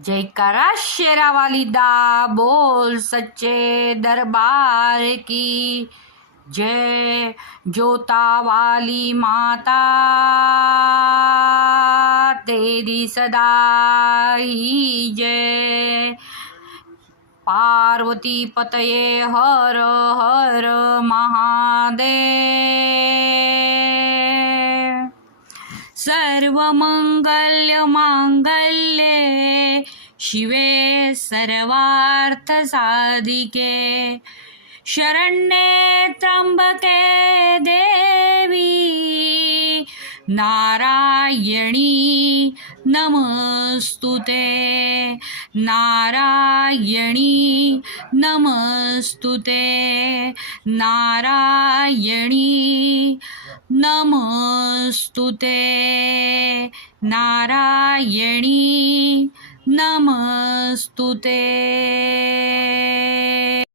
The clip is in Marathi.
जयकारा शेरावाली दा बोल सच्चे दरबार की जय। जोता वाली माता तेरी सदा ही जय। पार्वती पतये हर हर महादेव। सर्वमंगल्य मांगल्ये शिवे सर्वार्थ साधिके शरण्ये त्र्यंबके देवी नारायणी नमस्तुते नारायणी नमस्तुते नारायणी नमस्तुते नारायणी नमस्तुते।